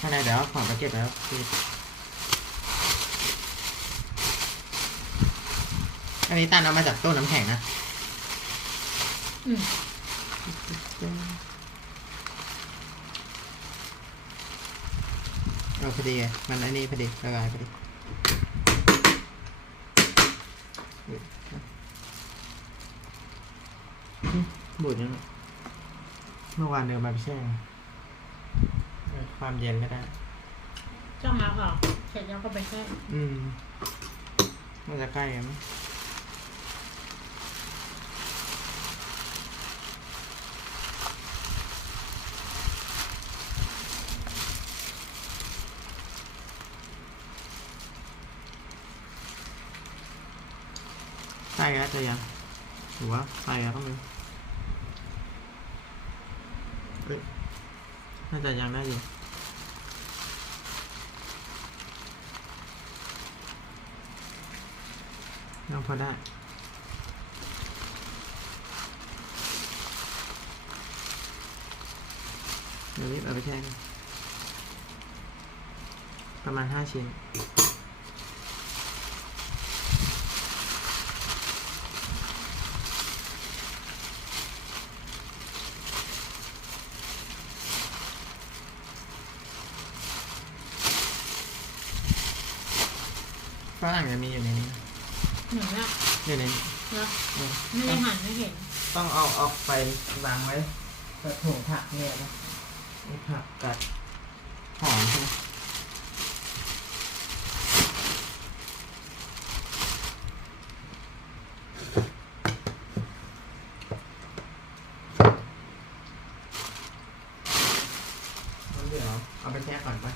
ข้างในเดี๋ยวของไปเก็บแล้วอันนี้ตันเอามาจากตู้น้ำแข็งนะพอดีมันอันนี้พอดีละลายพอดีบูดยังเมื่อวานเดินมาไปแช่ความเย็นก็ได้จ้องมาก่อนเสร็จแล้วก็ไปแช่มันจะใกล้กันไหมใช่แล้วจะยังหรือว่าใส่แล้วต้องมีน่าจะยังได้อยู่ยังพอได้เดี๋ยวรีบเอาไปแช่กันประมาณ5 ชิ้นฝรั่งจะมีอยู่ในนี้หนึ่งละอยู่ในนี้นะไม่ได้หันไม่เห็นต้องเอาออกไปวางไว้กระถุงผักเนี่ยนะนี่ผักกัดหอมใช่ไหมเดี๋ยวเอาไปแช่ก่อนปะ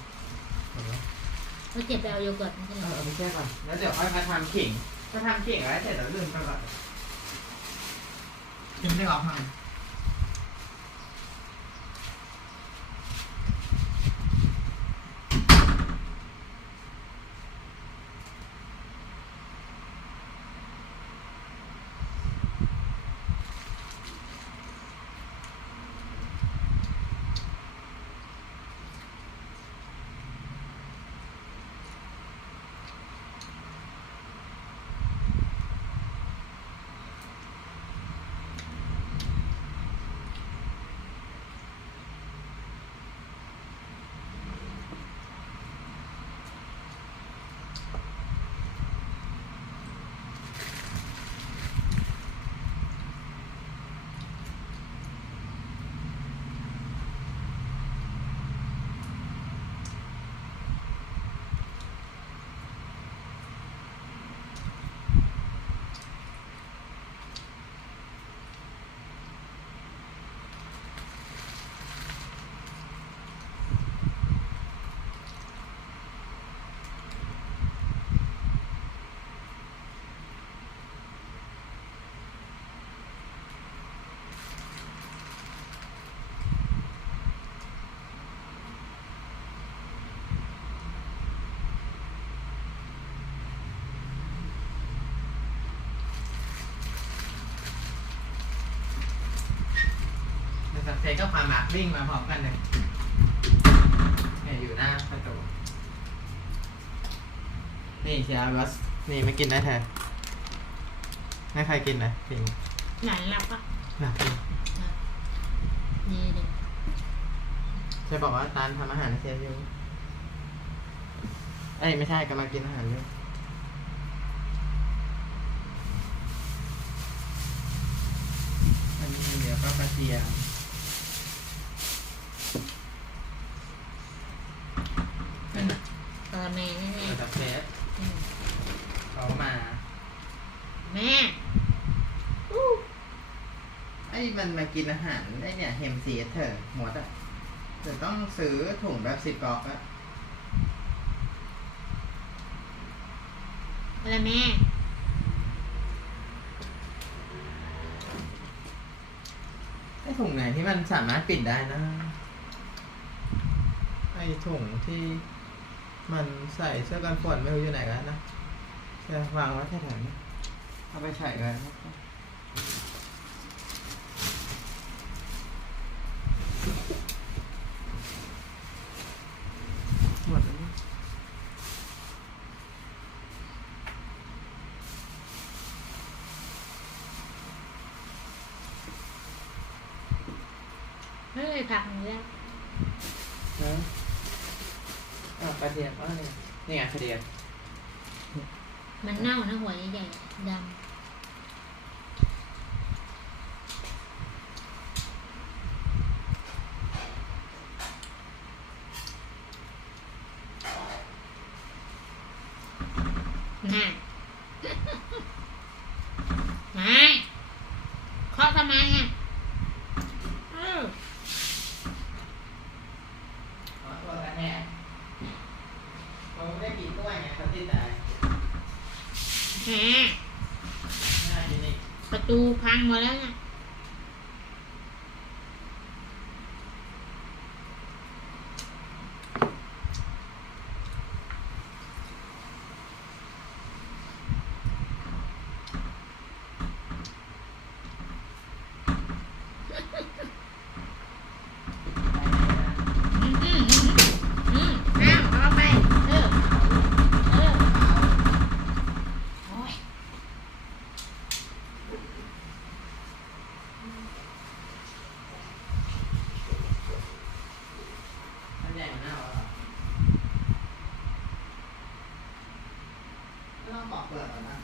เราเก็บไปเอาโยเกิร์ตมาใช่ไหมเอาไปแช่ก่อนแล้วเดี๋ยวค่อยมาทำขิงถ้าทำขิงไว้เสร็จแล้วลืมไปก่อนยังไม่ได้ออกมาสักเซก็พามาวิ่งมาพร้อมกันเลยเนี่ยอยู่หน้าประตูนี่เชียร์รสนี่ไม่กินได้เธอไม่ใครกินนะกินไหนหลับปะหลับดีเด็กเชฟบอกว่าตานทำอาหารเชฟอยู่เอ้ยไม่ใช่กำลังกินอาหารอยู่อันนี้เดี๋ยวก็กระเทียมตอนนี้ไม่จากเฟสเขามาแม่ไอ้มันมากินอาหารได้เนี่ยเฮมซีเธอหมดอ่ะจะต้องซื้อถุงแบบ10 กอกอะอะไรแม่ไอ้ถุงไหนที่มันสามารถปิดได้นะไอ้ถุงที่มันใส่เสื้อกันฝนไม่รู้อยู่ไหนกันนะจะวางไว้แถวๆนี้เอาไปใส่กัน ผักหนูแล้ว นะกระเทียมนี่นี่ไงกระเทียม มันเน่านะหัวใหญ่ๆดำน่าไม่เคาะทำไมอ่ะเออ ตัวกระแทกเราไม่ได้กินด้วยไงเขาติดแต่ แหม ง่ายจริง ประตูพังหมดแล้วนะอ้าวเอาไปเออโอ้ย มันใหญ่มากเลยไม่ต้องปอกเปลือกหรอกนะ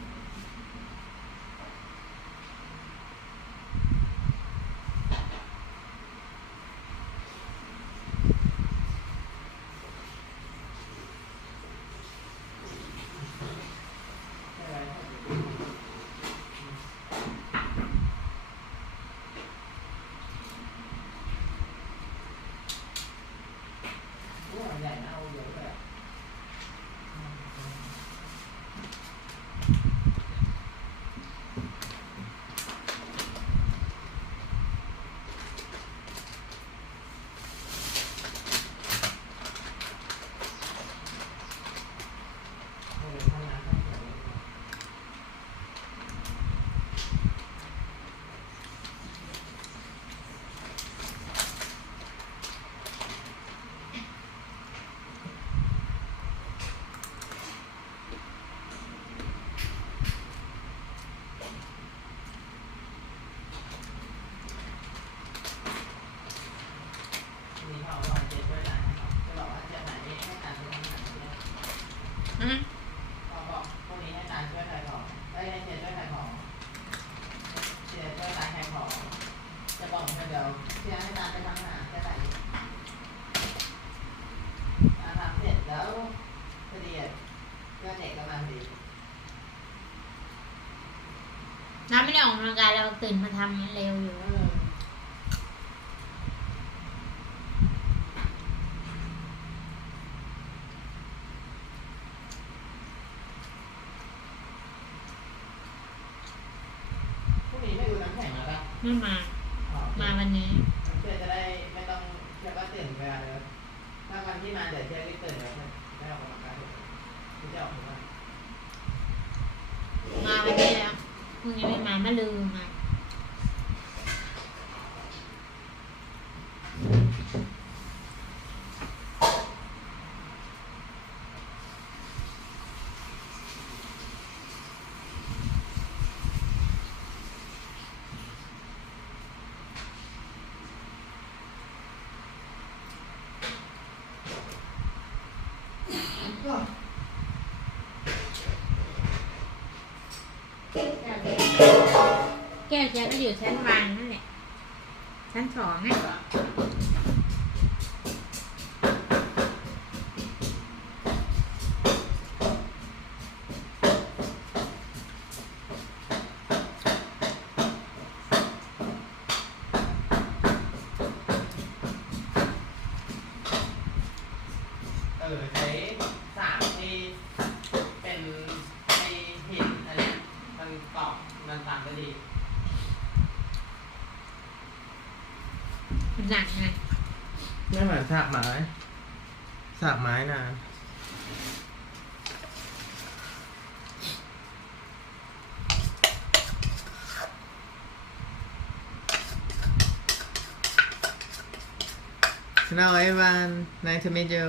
ใหญ่นะเอาเยอะเลย มีเขาบอกว่าเจ็บด้วยนะครับจะบอกว่าเจ็บไหนให้การช่วยทำหนังเนี่ย ฮะ เขาบอกพวกนี้ให้การช่วยขายของได้ให้เจ็บช่วยขายของเจ็บช่วยการขายของจะบอกเดี๋ยวเชื่อให้การไปทำหาแค่ไหนทำเสร็จแล้วพอดีเพื่อนเด็กกำลังดี น้ำไม่ได้ออกกำลังกายเราตื่นมาทำเร็วอยู่ พรุ่งนี้ไม่ดูน้ำแข็งแล้วป่ะ ไม่มา มาวันนี้ เชื่อจะได้ไม่ต้องเชื่อก็ตื่นเวลาเลยถ้าวันที่มาเดี๋ยวเชื่อรีบตื่นแล้วได้ออกกำลังกายที่จะออกมา มาวันนี้แล้วพรุ่งนี้ไม่มาไม่ลืมมาแก้วแกก็อยู่ชั้นวางนั่นแหละชั้นสองไงใช้สามที่เป็นไอหินอันเนี้ยมันเกาะมันตามก็ดี หนักไง ไม่เหมือนสากไม้สากไม้นานHello everyone, nice to meet you.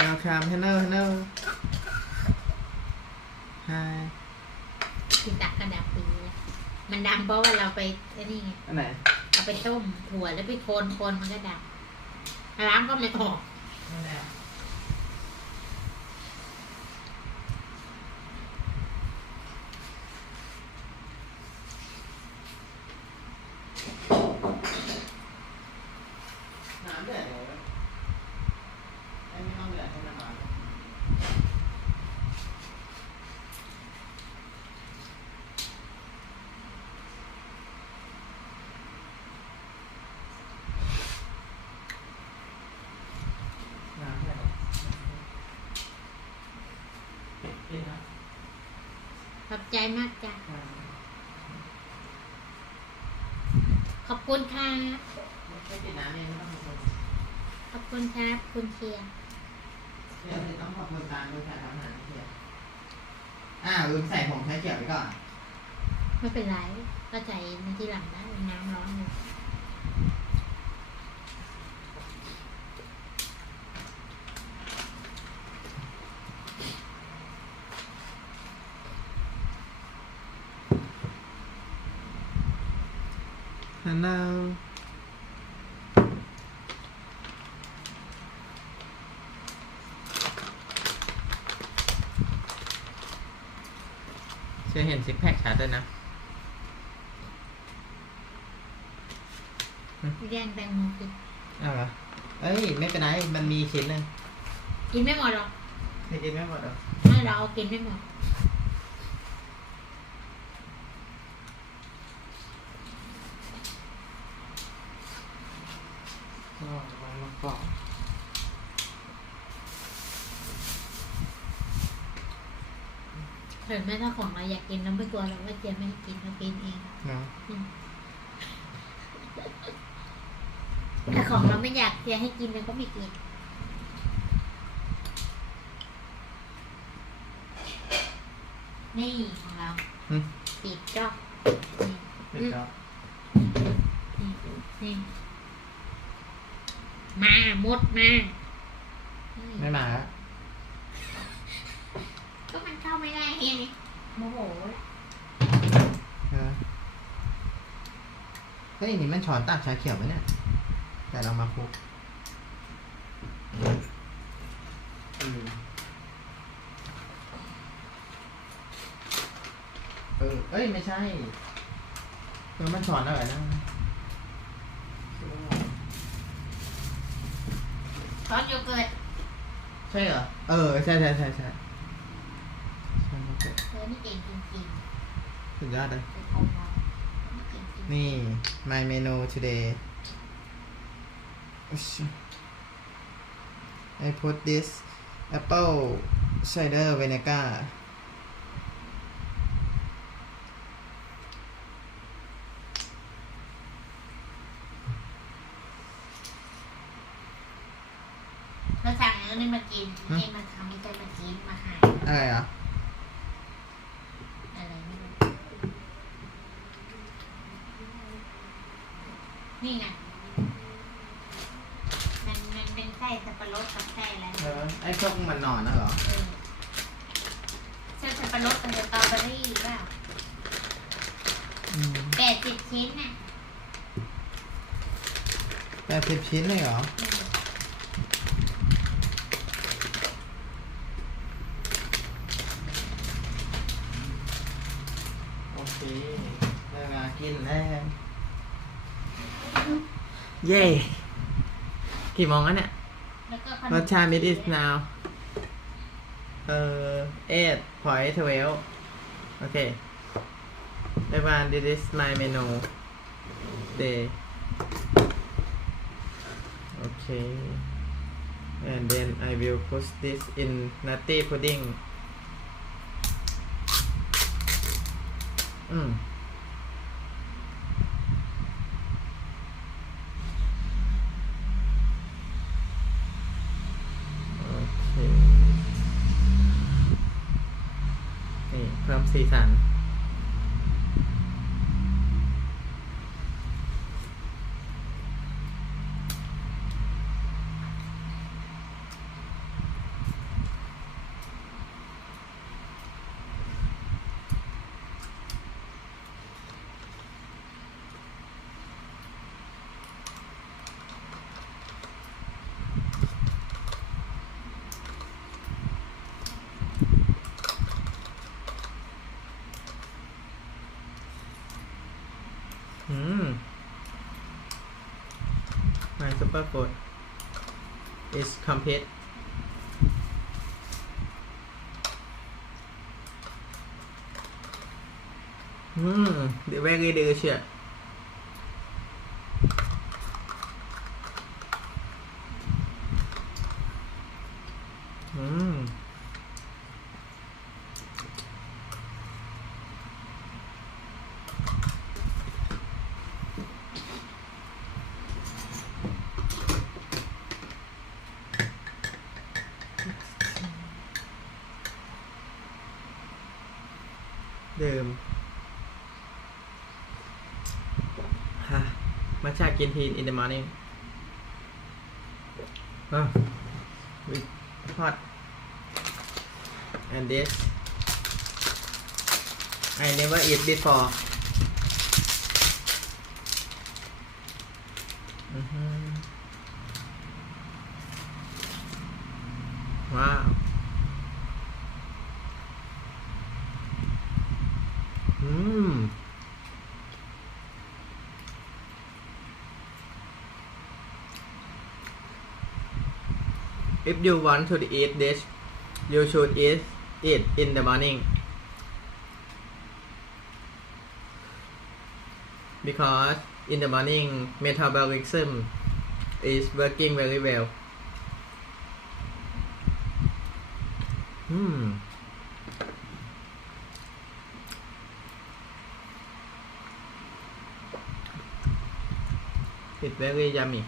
Welcome, hello. Hi. ติดดักกระดับปีเลยมันดังเพราะว่าเราไปไอ้นี่ไง อันไหน เอาไปต้มถั่วแล้วไปโคนมันก็ดับล้างก็ไม่ออก นั่นแหละน้ำเดือดเลยไม่ต้องเดือดให้มันร้อนน้ำเดือดกินนะ ขอบใจมากจ้ะขอบคุณค่ะ ไม่กินน้ำเองไม่ต้องขอบคุณ ขอบคุณครับคุณเชียร์ เดี๋ยวต้องขอบคุณการดูแลทำอาหารเขียวลืมใส่ผงชาเขียวไปก่อน ไม่เป็นไรก็ใจในที่หลังนะมีน้ำร้อนอยู่ ฮัลโหลจะเห็นซิกแพคชัดด้วยนะ แย่งแตงโมกิน อ้าวเหรอเอ้ย ไม่เป็นไร มันมีชิ้นหนึง กินไม่หมดหรอก ไม่กินไม่หมดหรอก ไม่เราเอากินไม่หมด ก็วางมากรอบ เห็นไหมถ้าของเราอยากกินเราไม่กลัวเราว่าเจียไม่ให้กินเรากินเอง เนาะ ถ้าของเราไม่อยากเจียให้กินเราก็ไม่กินนี่ของเราปิดจอก เป็นก็ นี่มาหมดมา ไม่มาแล้ว ก็มันเข้าไม่ได้ไงโมโห เฮ้ย นี่มันช้อนตักชาเขียวไหมเนี่ย แต่เรามาคลุกเอ้ย ไม่ใช่มันช้อนอะไรนะ ช้อนโยเกิร์ต ใช่เหรอ ใช่ช้อนโยเกิร์ต นี่เก่งจริง สุดยอดเลย ๆเป็นของเรานี่เก่งจริง นี่ my menu today I put this apple cider vinegar เราสั่งอันนี้มากินนี่มาทำไม่ใช่มากินมาหา อะไรอ่ะ อะไรไม่รู้นี่ไงมันเป็นไส้สับปะรดกับไส้อะไร ไอ้พวกมันนอนนะเหรอ ไส้สับปะรดกับสตรอเบอรี่เปล่า80 ชิ้นน่ะ 80 ชิ้นเลยเหรอ โอเคได้เวลากินแล้ว เย้ กี่โมงแล้วเนี่ย แล้วก็ขน ร ม สชาติ it is now 8:12 โอเค everyone this is my menu day okay and then I will put this in nutty pudding โอเค นี่เพิ่มสีสัน super food is complete. Very delicious.ดื่มmatcha green tea in the morning. With hot. And this I never eat before. Wow. If you want to eat this, you should eat it in the morning, because in the morning metabolism is working very well. It's very yummy.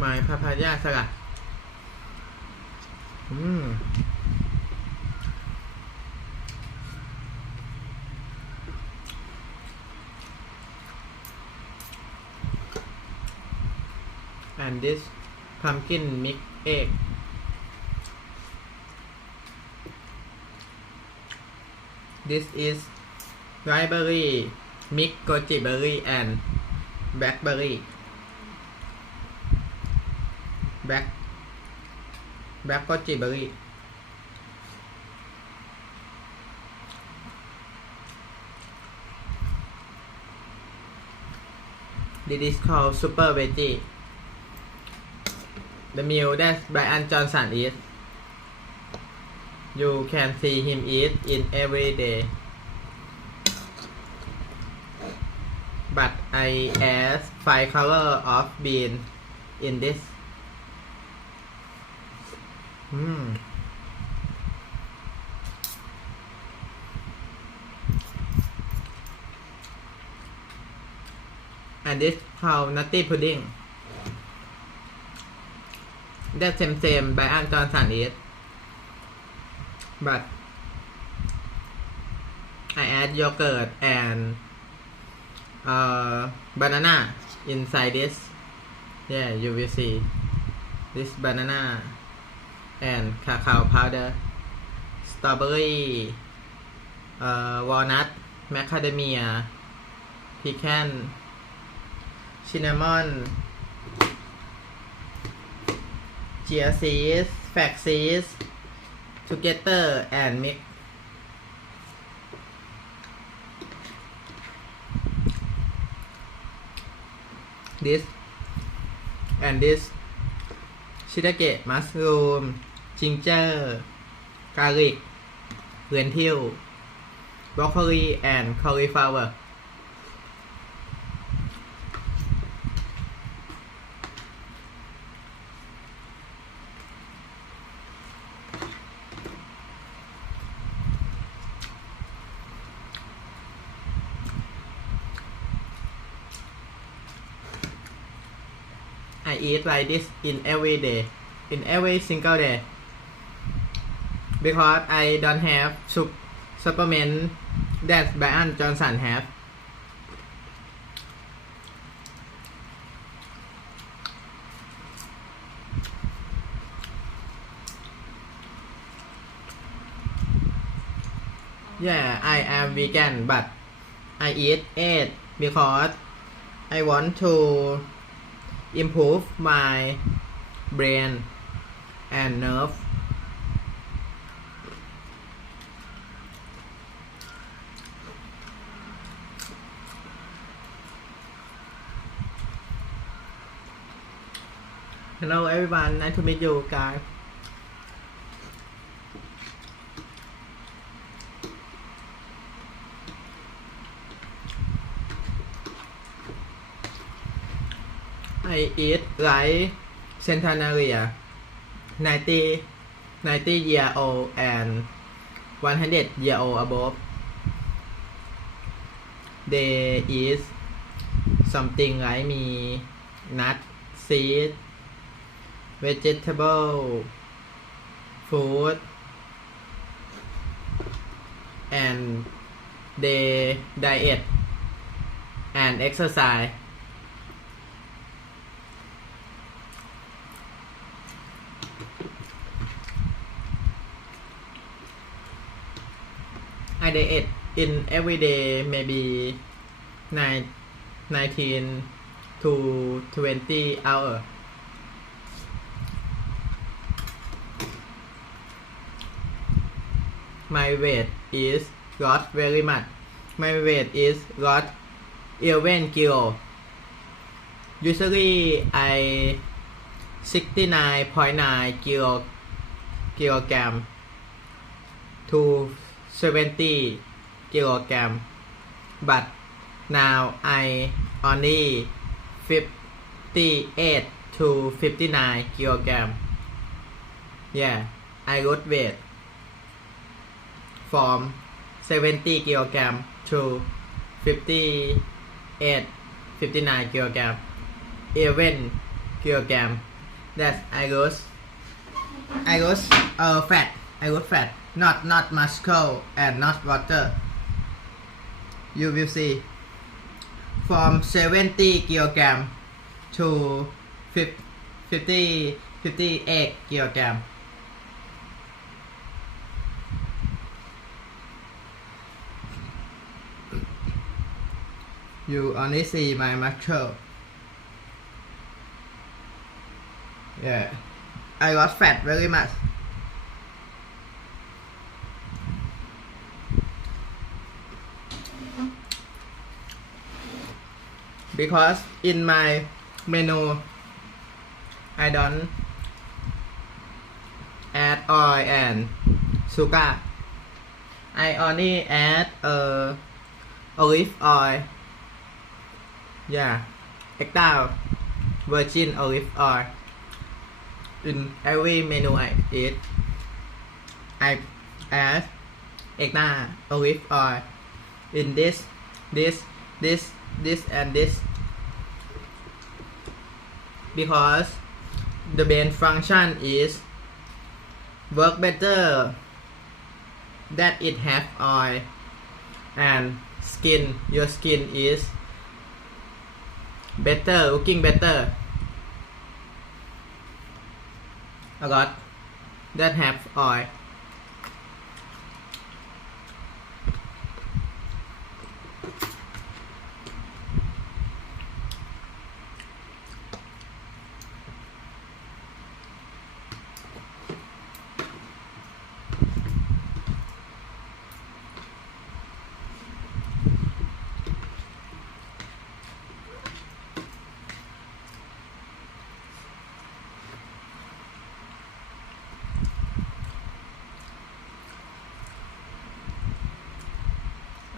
My papaya salad. And this pumpkin mixed egg. This is raspberry, mixed goji berry and blackberry. Black goji berry. This is called super veggie. The meal that Brian Johnson eats. You can see him eat in every day. But I add 5 color of bean in this. And this called nutty pudding. That same Brian Johnson eat. But I add yogurt and banana inside this. Yeah, you will see this banana and cacao powder, strawberry, walnut, macadamia, pecan, cinnamon, chia seeds, flax seeds, together and mix this and this shiitake mushroom ginger garlic lentil broccoli and cauliflower I eat like this in every day, in every single day, because I don't have supplement that Brian Johnson have. Yeah, I am vegan, but I eat it because I want to improve my brain and nerve. Hello everyone, nice to meet you guys. I eat like centenaria, 90 year old and 100 year old above. They eat something like me, nut, seed, vegetable, food, and they diet and exercise. I diet in every day maybe 19 to 20 hours. My weight is lost very much. My weight is lost 11 kilo. Usually I 69.9 kilogram to 70 kilogram, but now I only 58 to 59 kilogram. Yeah, I lost weight from 70 kilogram to 58 59 kilogram, 11 kilogram. That I lost fat. I lost fat, not muscle and not water. You will see from 70 kilogram to 58 kilogram. You only see my muscle. Yeah, I lost fat very much. Because in my menu I don't add oil and sugar. I only add olive oil. Yeah, extra virgin olive oil. In every menu I eat, I add extra olive oil in this and this, because the main function is work better that it have oil and skin. Your skin is better, looking better a lot that have oil.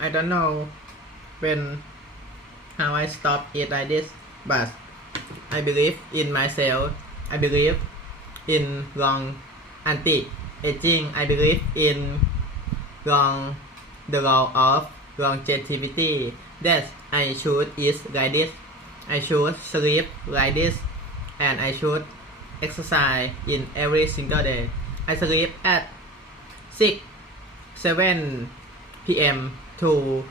I don't know when how I stop it like this, but I believe in myself. I believe in long anti-aging. I believe in the law of longevity. That I should eat like this. I should sleep like this, and I should exercise in every single day. I sleep at 7 p.m. to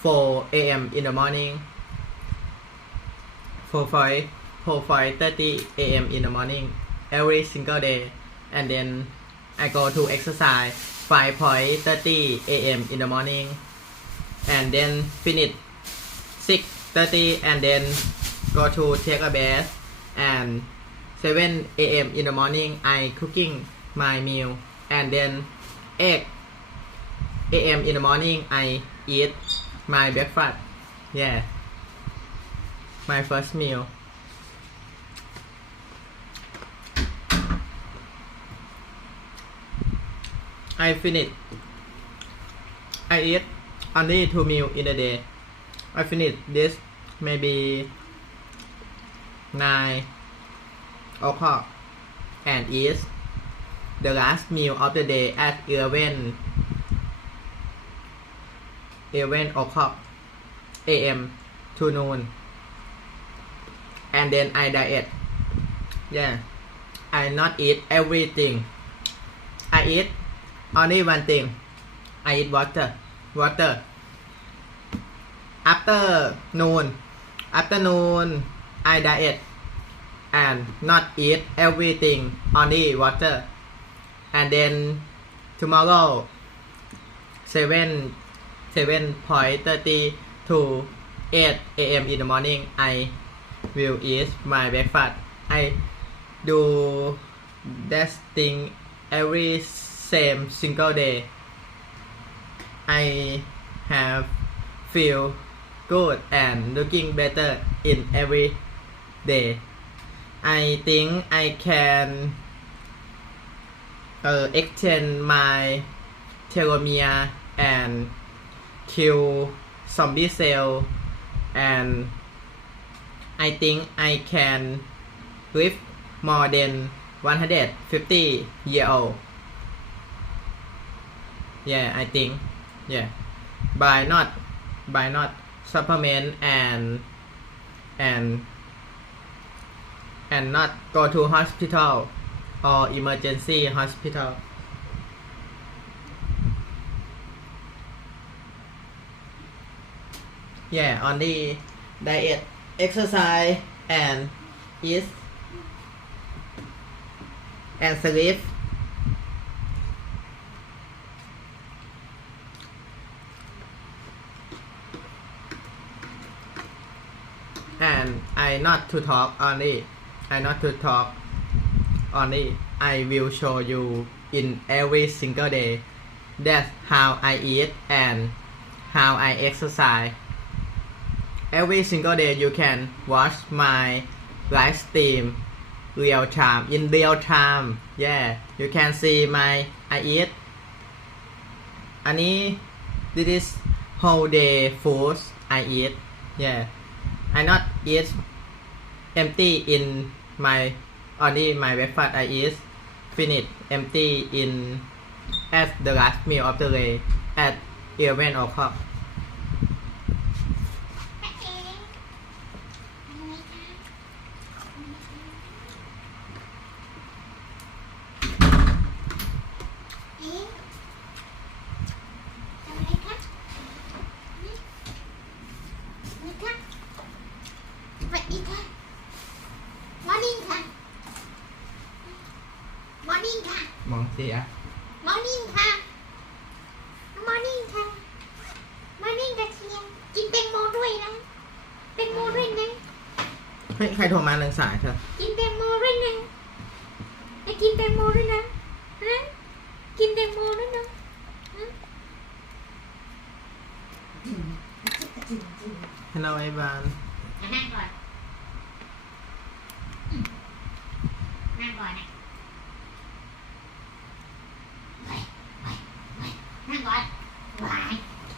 4 a.m. in the morning. 4:30 a.m. in the morning every single day, and then I go to exercise 5:30 a.m. in the morning, and then finish 6:30, and then go to take a bath, and 7 a.m. in the morning I cooking my meal, and then 8 a.m. in the morning I eat my breakfast. Yeah, my first meal. I finish. I eat only 2 meals in a day. I finish this maybe 9 o'clock and eat the last meal of the day at 11 o'clock a.m. to noon, and then I diet. Yeah, I not eat everything. I eat only one thing. I eat water. Afternoon I diet and not eat everything, only water, and then tomorrow 7:30 to 8 a.m. in the morning I will eat my breakfast. I do that thing every same single day. I have feel good and looking better in every day. I think I can extend my telomere and kill zombie cell, and I think I can live more than 150 years old. Yeah, I think. Yeah, by not supplement and not go to hospital or emergency hospital. Yeah, only diet, exercise, and eat and sleep. And I not to talk only. I will show you in every single day. That's how I eat and how I exercise. Every single day you can watch my live stream in real time. Yeah, you can see my I eat. อันนี้ this is whole day food I eat. Yeah, I not eat empty in my only my breakfast. I eat finish empty in at the last meal of the day at 11 o'clock. Morning ค่ะ มองเสีย Morning ค่ะ Morning ค่ะ Morning กระเทียมกินแตงโมด้วยนะแตงโมด้วยนะ เฮ้ยใครโทรมาเรื่องสายเธอ กินแตงโมด้วยนะไปกินแตงโมด้วยนะฮะกินแตงโมด้วยนะฮะ Hello everyone. นั่งก่อนนั่งก่อนนะนั่งก่อนวาย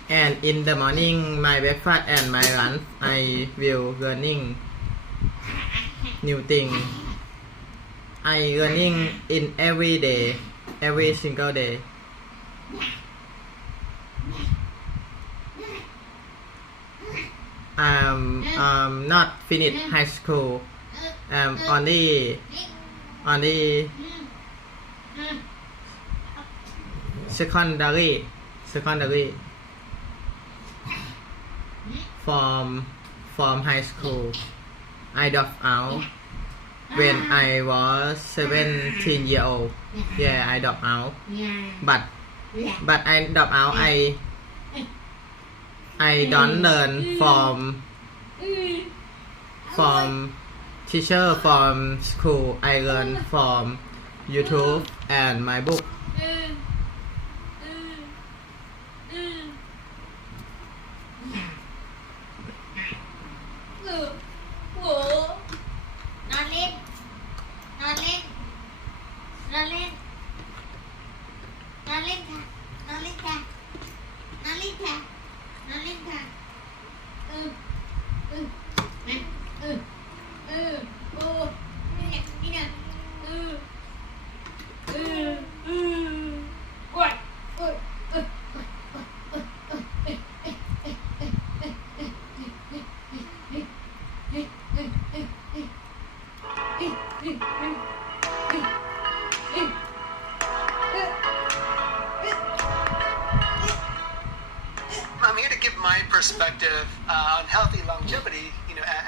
and in the morning my breakfast and my lunch I will learning new thing I learning in every day every single day not finished high school only secondary from high school I dropped out when I was 17 years old yeah I dropped out but I dropped out I don't learn from teacher from school I learn from YouTube and my book ngon lên ngon lên ngon lên ngon lên thà ngon lên thà ngon lên thà ngon lên thà nè ô đi nè ôi ôi I'm here to give my perspective on healthy longevity,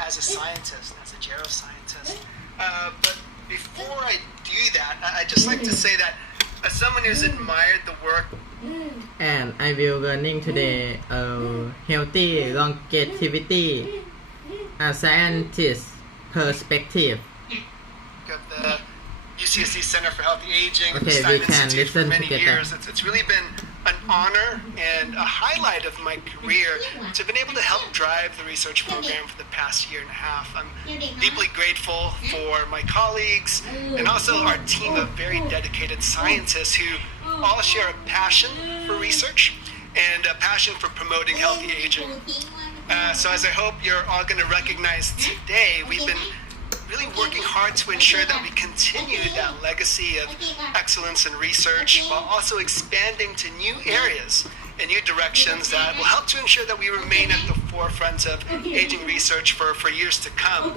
as a scientist, as a geroscientist. But before I do that, I'd just like to say that as someone who's admired the work and I will learning today healthy longevity a scientist perspective of the UCSD Center for Healthy Aging, Okay, the Stein we can Institute for listen many together. years. It's really been an honor and a highlight of my career to have been able to help drive the research program for the past year and a half. I'm deeply grateful for my colleagues and also our team of very dedicated scientists who all share a passion for research and a passion for promoting healthy aging. So as I hope you're all going to recognize today, we've been really working hard to ensure that we continue that legacy of excellence in research while also expanding to new areas and new directions that will help to ensure that we remain at the forefront of aging research for years to come.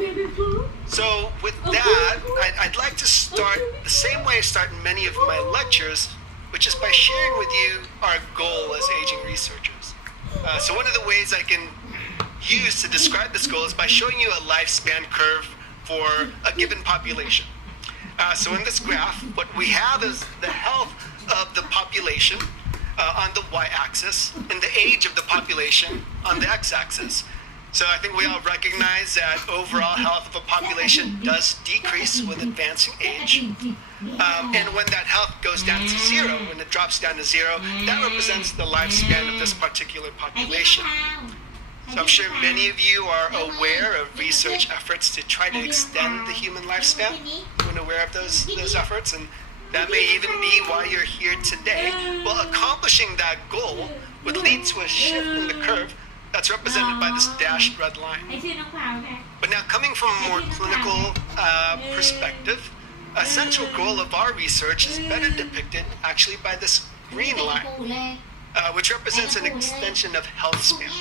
So with that, I'd like to start the same way I start many of my lectures, which is by sharing with you our goal as aging researchers. So one of the ways I can use to describe this goal is by showing you a lifespan curve for a given population. So in this graph, what we have is the health of the population on the y-axis and the age of the population on the x-axis. So I think we all recognize that overall health of a population does decrease with advancing age. And when that health goes down to zero, when it drops down to zero, that represents the lifespan of this particular population. So I'm sure many of you are aware of research efforts to try to extend the human lifespan. You're aware of those efforts, and that may even be why you're here today. Well, accomplishing that goal would lead to a shift in the curve that's represented by this dashed red line. But now, coming from a more clinical perspective, a central goal of our research is better depicted actually by this green line, which represents an extension of health span.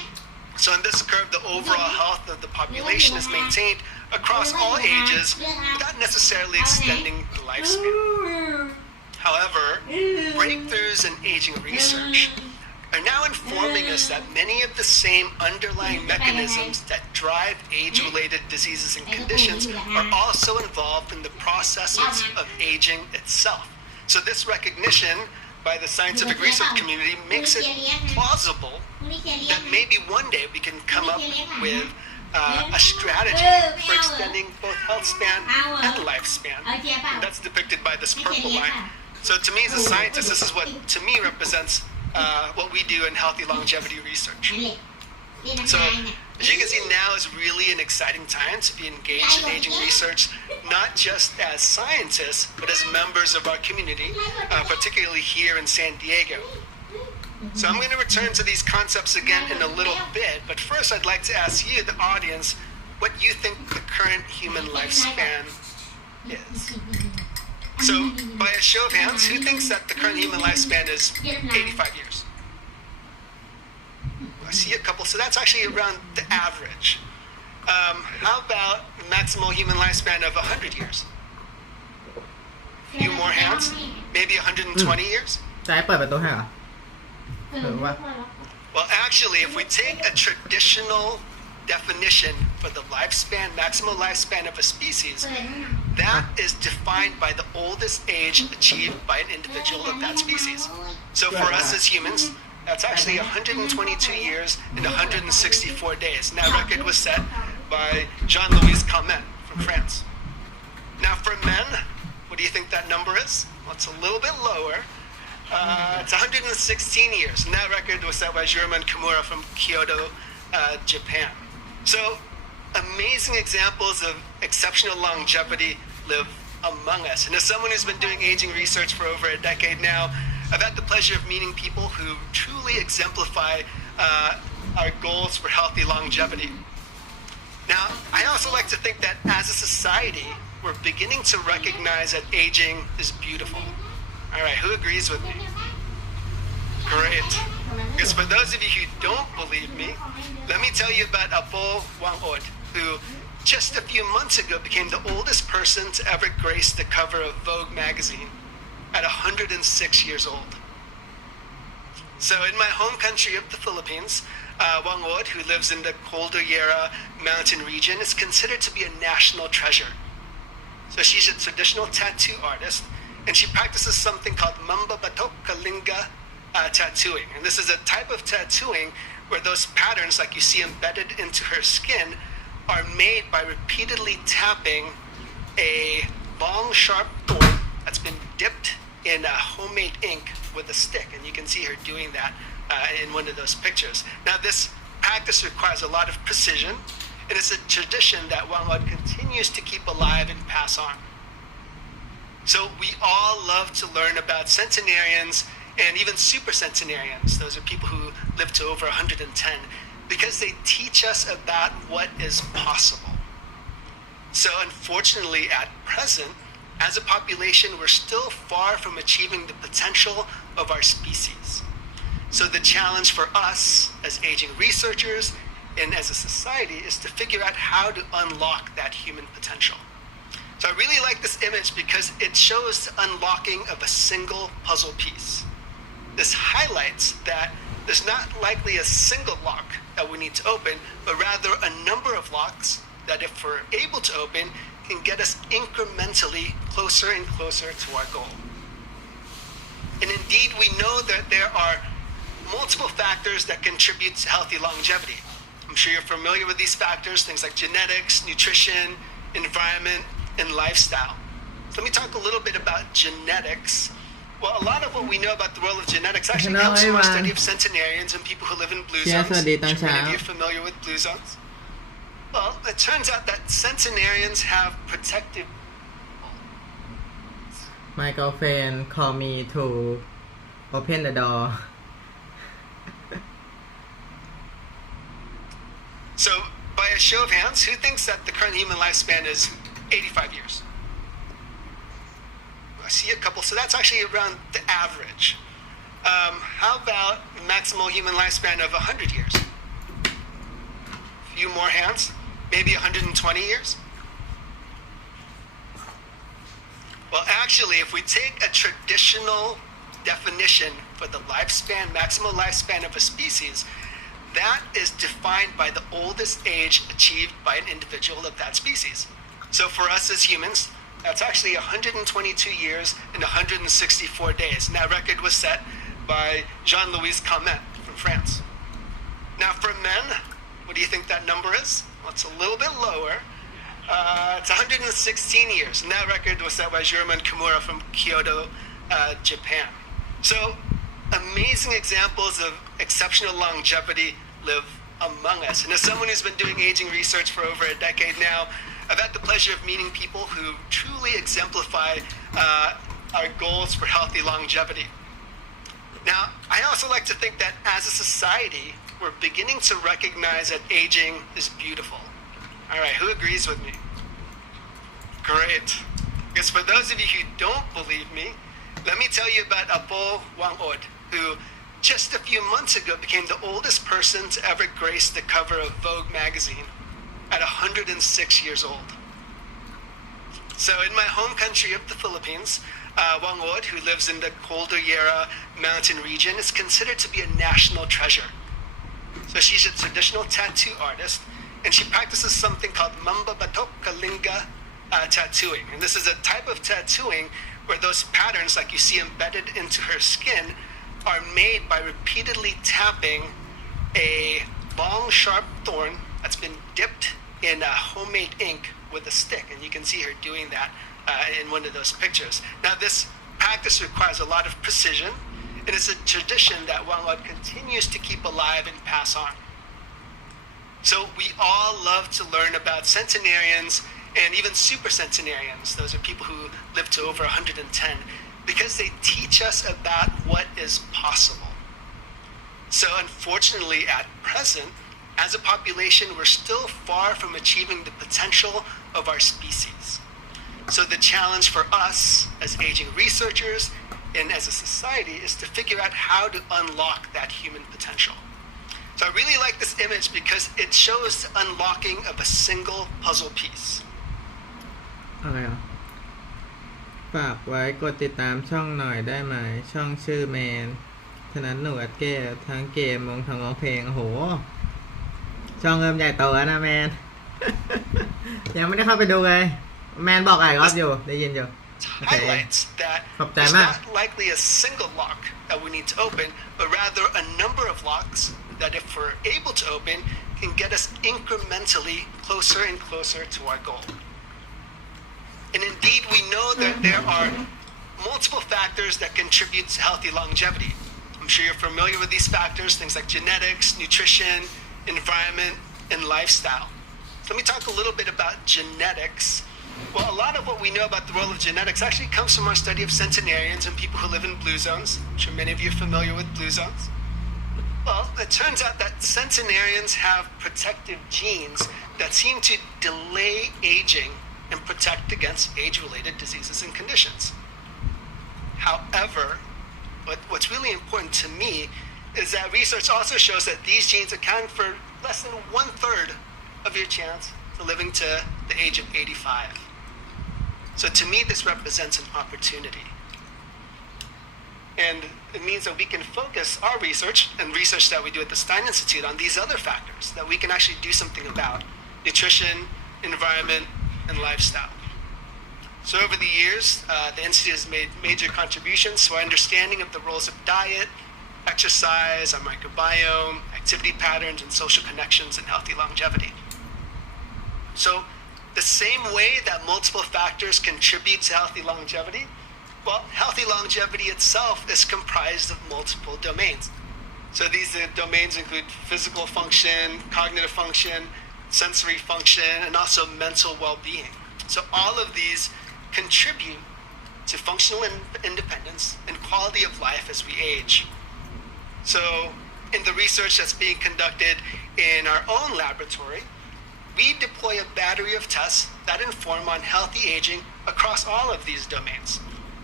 So in this curve, the overall health of the population is maintained across all ages without necessarily extending the lifespan. However, breakthroughs in aging research are now informing us that many of the same underlying mechanisms that drive age-related diseases and conditions are also involved in the processes of aging itself. So this recognition by the scientific research community makes it plausible that maybe one day we can come up with a strategy for extending both health span and lifespan. And that's depicted by this purple line. So to me as a scientist, this is what to me represents what we do in healthy longevity research. So as you can see, now is really an exciting time to be engaged in aging research, not just as scientists, but as members of our community, particularly here in San Diego. So I'm going to return to these concepts again in a little bit, but first I'd like to ask you, the audience, what you think the current human lifespan is. So, by a show of hands, who thinks that the current human lifespan is 85 years? I see a couple, so that's actually around the average. How about the maximal human lifespan of 100 years? A few more hands? Maybe 120 years? จะให้เปิดประตูให้เหรอ หรือว่า Well, actually, if we take a traditional definition for the lifespan, maximal lifespan of a species, that is defined by the oldest age achieved by an individual of that species. So for us as humans, that's actually 122 years and 164 days. And that record was set by Jean-Louis Calment from France. Now for men, what do you think that number is? Well, it's a little bit lower. It's 116 years, and that record was set by Jurman Kimura from Kyoto, Japan. So, amazing examples of exceptional longevity live among us. And as someone who's been doing aging research for over a decade now, I've had the pleasure of meeting people who truly exemplify our goals for healthy longevity. Now, I also like to think that as a society, we're beginning to recognize that aging is beautiful. All right, who agrees with me? Great. Because for those of you who don't believe me, let me tell you about Apo Wang-od, who just a few months ago became the oldest person to ever grace the cover of Vogue magazine at 106 years old. So in my home country of the Philippines, Wang-od, who lives in the Cordillera mountain region, is considered to be a national treasure. So she's a traditional tattoo artist, and she practices something called Mamba Batok Kalinga tattooing. And this is a type of tattooing where those patterns, like you see embedded into her skin, are made by repeatedly tapping a long, sharp thorn that's been dipped in a homemade ink with a stick. And you can see her doing that in one of those pictures. Now, this practice requires a lot of precision, and it's a tradition that Wang-od continues to keep alive and pass on. So we all love to learn about centenarians and even supercentenarians. Those are people who live to over 110 because they teach us about what is possible. So unfortunately, at present, as a population, we're still far from achieving the potential of our species. So the challenge for us as aging researchers and as a society is to figure out how to unlock that human potential. So I really like this image because it shows the unlocking of a single puzzle piece. This highlights that there's not likely a single lock that we need to open, but rather a number of locks that if we're able to open, can get us incrementally closer and closer to our goal. And indeed, we know that there are multiple factors that contribute to healthy longevity. I'm sure you're familiar with these factors, things like genetics, nutrition, environment, and lifestyle. So let me talk a little bit about genetics. Well, a lot of what we know about the role of genetics actually comes from our study of centenarians and people who live in blue zones. Many of you are familiar with blue zones. Well, it turns out that centenarians have protective. My girlfriend call me to open the door. So, by a show of hands, who thinks that the current human lifespan is 85 years? I see a couple, so that's actually around the average. How about the maximal human lifespan of 100 years? A few more hands? Maybe 120 years? Well, actually, if we take a traditional definition for the lifespan, maximal lifespan of a species, that is defined by the oldest age achieved by an individual of that species. So for us as humans, that's actually 122 years and 164 days. And that record was set by Jean-Louis Calment from France. Now for men, what do you think that number is? Well, it's a little bit lower. It's 116 years. And that record was set by Jurman Kimura from Kyoto, Japan. So amazing examples of exceptional longevity live among us. And as someone who's been doing aging research for over a decade now, I've had the pleasure of meeting people who truly exemplify our goals for healthy longevity. Now, I also like to think that as a society, we're beginning to recognize that aging is beautiful. All right, who agrees with me? Great. Because for those of you who don't believe me, let me tell you about Apo Wangod, who just a few months ago became the oldest person to ever grace the cover of Vogue magazine at 106 years old. So in my home country of the Philippines, Wangod, who lives in the Cordillera mountain region, is considered to be a national treasure. So she's a traditional tattoo artist, and she practices something called Mamba Batok Kalinga tattooing. And this is a type of tattooing where those patterns, like you see embedded into her skin, are made by repeatedly tapping a long, sharp thorn that's been dipped in homemade ink with a stick. And you can see her doing that in one of those pictures. Now, this practice requires a lot of precision, and it's a tradition that Wangod continues to keep alive and pass on. So we all love to learn about centenarians and even super centenarians. Those are people who live to over 110, because they teach us about what is possible. So unfortunately, at present, as a population, we're still far from achieving the potential of our species. So the challenge for us as aging researchers and as a society is to figure out how to unlock that human potential. So I really like this image because it shows the unlocking of a single puzzle piece. อะไรอ่ะฝากไว้กดติดตามช่องหน่อยได้ไหมช่องชื่อแมนฉะนั้นหนูอัดเกมทั้งเกมมงทั้งร้องเพลงโอ้โหช่องเริ่มใหญ่โตแล้วนะแมน ยังไม่ได้เข้าไปดูเลยแมนบอกหลายรอบอยู่ได้ยินอยู่ Highlights that it's not likely a single lock that we need to open, but rather a number of locks that, if we're able to open, can get us incrementally closer and closer to our goal. And indeed, we know that there are multiple factors that contribute to healthy longevity. I'm sure you're familiar with these factors, things like genetics, nutrition, environment, and lifestyle. So let me talk a little bit about genetics. Well, a lot of what we know about the role of genetics actually comes from our study of centenarians and people who live in blue zones. I'm sure many of you are familiar with blue zones. Well, it turns out that centenarians have protective genes that seem to delay aging and protect against age-related diseases and conditions. However, what's really important to me is that research also shows that these genes account for less than 1/3 of your chance of living to the age of 85. So to me, this represents an opportunity. And it means that we can focus our research and research that we do at the Stein Institute on these other factors that we can actually do something about: nutrition, environment, and lifestyle. So over the years, the Institute has made major contributions to our understanding of the roles of diet, exercise, our microbiome, activity patterns, and social connections in healthy longevity. So the same way that multiple factors contribute to healthy longevity, well, healthy longevity itself is comprised of multiple domains. So these domains include physical function, cognitive function, sensory function, and also mental well-being. So all of these contribute to functional independence and quality of life as we age. So in the research that's being conducted in our own laboratory, we deploy a battery of tests that inform on healthy aging across all of these domains.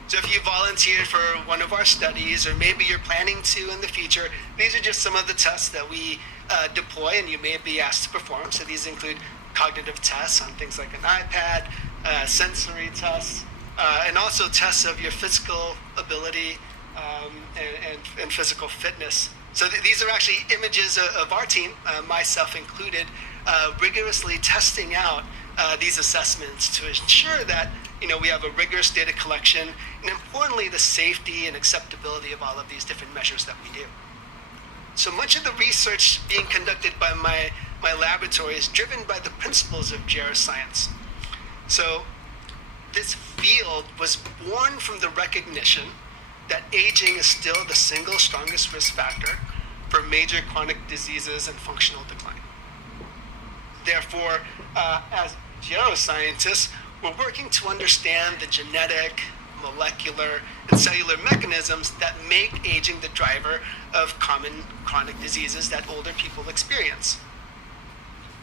So if you volunteered for one of our studies, or maybe you're planning to in the future, these are just some of the tests that we deploy and you may be asked to perform. So these include cognitive tests on things like an iPad, sensory tests, and also tests of your physical ability and physical fitness. So these are actually images of our team, myself included, rigorously testing out these assessments to ensure that we have a rigorous data collection, and importantly, the safety and acceptability of all of these different measures that we do. So much of the research being conducted by my laboratory is driven by the principles of geroscience. So this field was born from the recognition that aging is still the single strongest risk factor for major chronic diseases and functional decline. Therefore, as geroscientists, we're working to understand the genetic, molecular, and cellular mechanisms that make aging the driver of common chronic diseases that older people experience.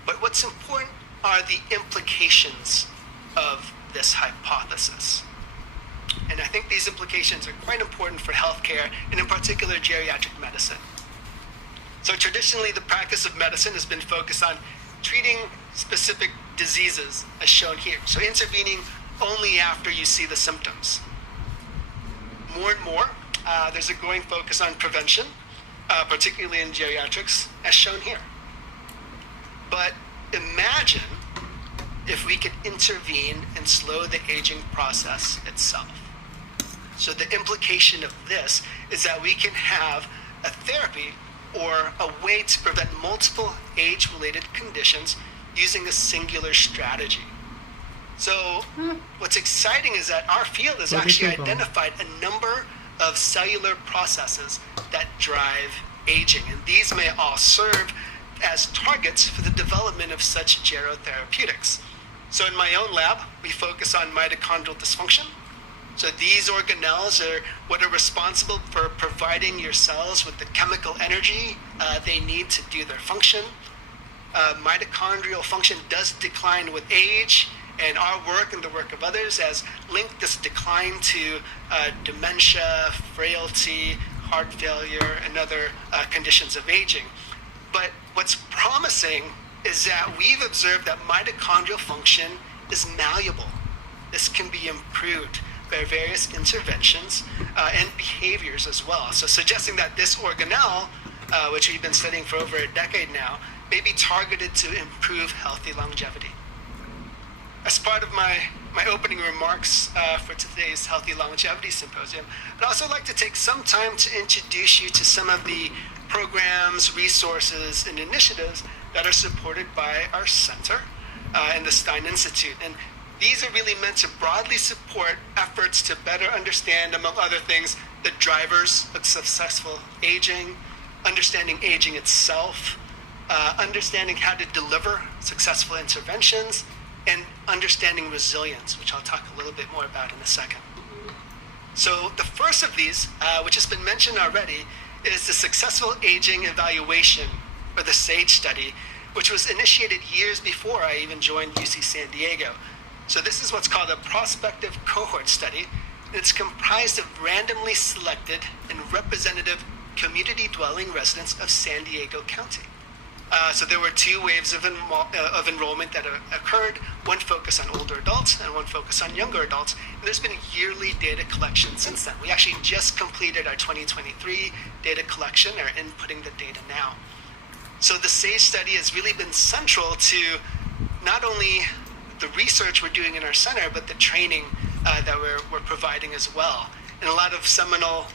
But what's important are the implications of this hypothesis. And I think these implications are quite important for healthcare, and in particular geriatric medicine. So traditionally, the practice of medicine has been focused on treating specific diseases, as shown here. So intervening only after you see the symptoms. More and more, there's a growing focus on prevention, particularly in geriatrics, as shown here. But imagine if we could intervene and slow the aging process itself. So the implication of this is that we can have a therapy or a way to prevent multiple age-related conditions using a singular strategy. So what's exciting is that our field has actually identified a number of cellular processes that drive aging, and these may all serve as targets for the development of such gerotherapeutics. So in my own lab, we focus on mitochondrial dysfunction. So these organelles are what are responsible for providing your cells with the chemical energy they need to do their function. Mitochondrial function does decline with age, and our work and the work of others has linked this decline to dementia, frailty, heart failure, and other conditions of aging. But what's promising is that we've observed that mitochondrial function is malleable. This can be improved by various interventions and behaviors as well. So suggesting that this organelle, which we've been studying for over a decade now, may be targeted to improve healthy longevity. As part of my opening remarks for today's Healthy Longevity Symposium, I'd also like to take some time to introduce you to some of the programs, resources, and initiatives that are supported by our center and the Stein Institute. And these are really meant to broadly support efforts to better understand, among other things, the drivers of successful aging, understanding aging itself, understanding how to deliver successful interventions, and understanding resilience, which I'll talk a little bit more about in a second. So the first of these, which has been mentioned already, is the Successful Aging Evaluation, or the SAGE study, which was initiated years before I even joined UC San Diego. So this is what's called a prospective cohort study, and it's comprised of randomly selected and representative community-dwelling residents of San Diego County. So there were two waves of enrollment that occurred, one focused on older adults and one focused on younger adults. And there's been yearly data collection since then. We actually just completed our 2023 data collection, or inputting the data now. So the SAGE study has really been central to not only the research we're doing in our center, but the training that we're providing as well. And a lot of seminal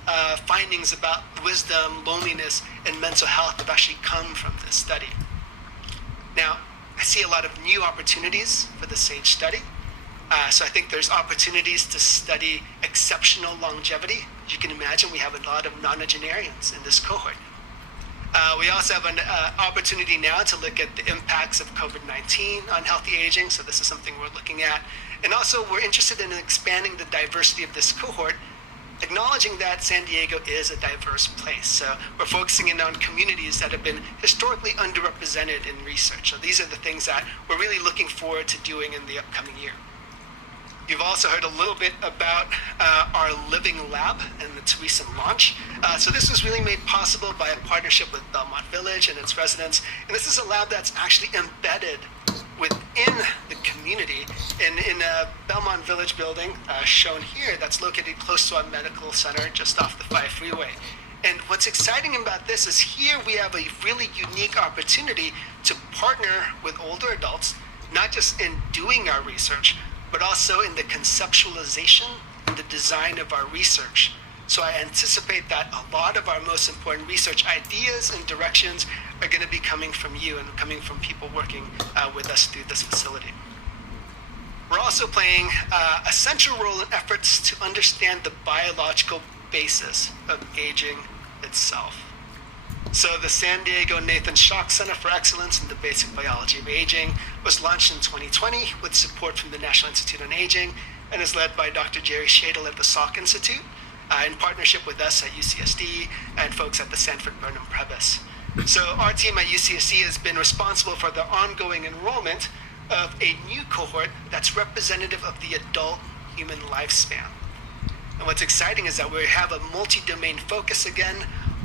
findings about wisdom, loneliness, and mental health have actually come from this study. Now, I see a lot of new opportunities for the SAGE study. So I think there's opportunities to study exceptional longevity. As you can imagine, we have a lot of nonagenarians in this cohort. We also have an opportunity now to look at the impacts of COVID-19 on healthy aging. So this is something we're looking at. And also, we're interested in expanding the diversity of this cohort, acknowledging that San Diego is a diverse place. So we're focusing in on communities that have been historically underrepresented in research. So these are the things that we're really looking forward to doing in the upcoming year. You've also heard a little bit about our Living Lab and its recent launch. So this was really made possible by a partnership with Belmont Village and its residents. And this is a lab that's actually embedded within the community in a Belmont Village building shown here that's located close to our medical center just off the 5 freeway. And what's exciting about this is here we have a really unique opportunity to partner with older adults, not just in doing our research, but also in the conceptualization and the design of our research. So I anticipate that a lot of our most important research ideas and directions are going to be coming from you and coming from people working with us through this facility. We're also playing a central role in efforts to understand the biological basis of aging itself. So the San Diego Nathan Schock Center for Excellence in the Basic Biology of Aging was launched in 2020 with support from the National Institute on Aging, and is led by Dr. Jerry Shadle at the Salk Institute in partnership with us at UCSD and folks at the Sanford Burnham Prebys. So our team at UCSD has been responsible for the ongoing enrollment of a new cohort that's representative of the adult human lifespan. And what's exciting is that we have a multi-domain focus again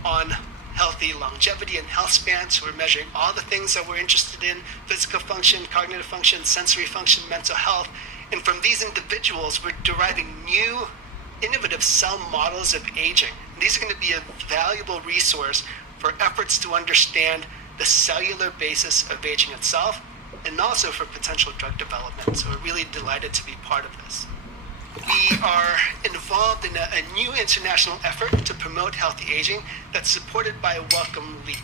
on healthy longevity and health span. So we're measuring all the things that we're interested in: physical function, cognitive function, sensory function, mental health. And from these individuals, we're deriving new innovative cell models of aging. And these are going to be a valuable resource for efforts to understand the cellular basis of aging itself, and also for potential drug development. So we're really delighted to be part of this. We are involved in a new international effort to promote healthy aging that's supported by Wellcome Leap.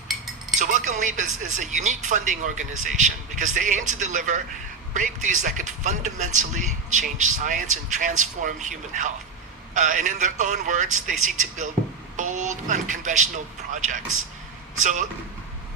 So Wellcome Leap is a unique funding organization because they aim to deliver breakthroughs that could fundamentally change science and transform human health. And in their own words, they seek to build bold, unconventional projects. So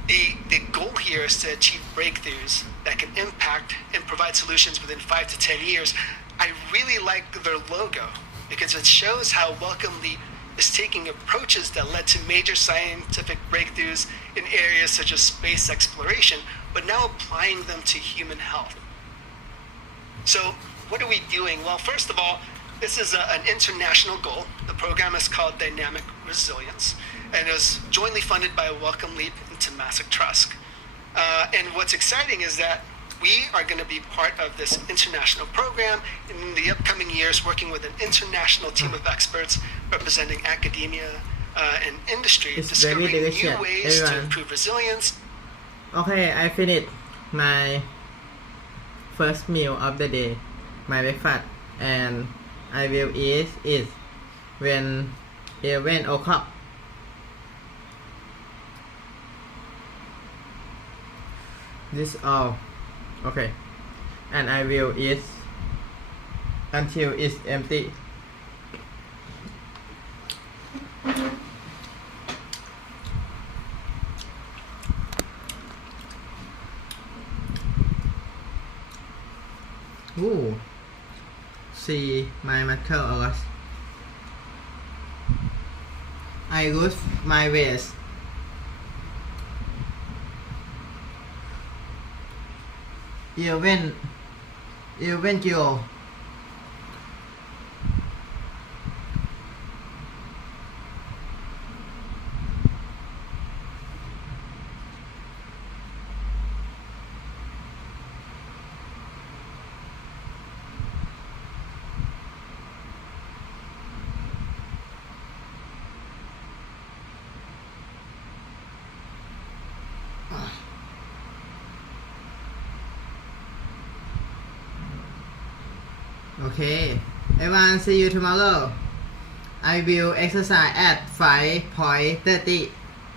the goal here is to achieve breakthroughs that can impact and provide solutions within 5 to 10 years. I really like their logo because it shows how Wellcome Leap is taking approaches that led to major scientific breakthroughs in areas such as space exploration, but now applying them to human health. So what are we doing? Well, first of all, this is an international goal. The program is called Dynamic Resilience, and it was jointly funded by Wellcome Leap and Temasek Trust. And what's exciting is that we are going to be part of this international program in the upcoming years, working with an international team of experts representing academia and industry, It's discovering very new delicious, ways to everyone. improve resilience. Okay, I finished my first meal of the day, my breakfast, and I will eat it when 11 o'clock. This all. Okay. And I will eat until it's empty. Ooh. See my muscle a lot. I lose my weight. Even kilo. Okay, everyone, see you tomorrow. I will exercise at 5:30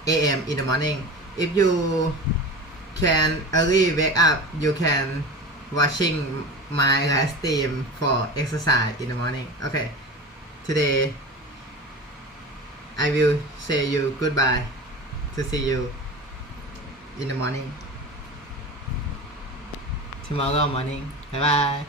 a.m. in the morning. If you can early wake up, you can watching my live stream for exercise in the morning. Okay, today I will say you goodbye to see you in the morning. Tomorrow morning. Bye bye.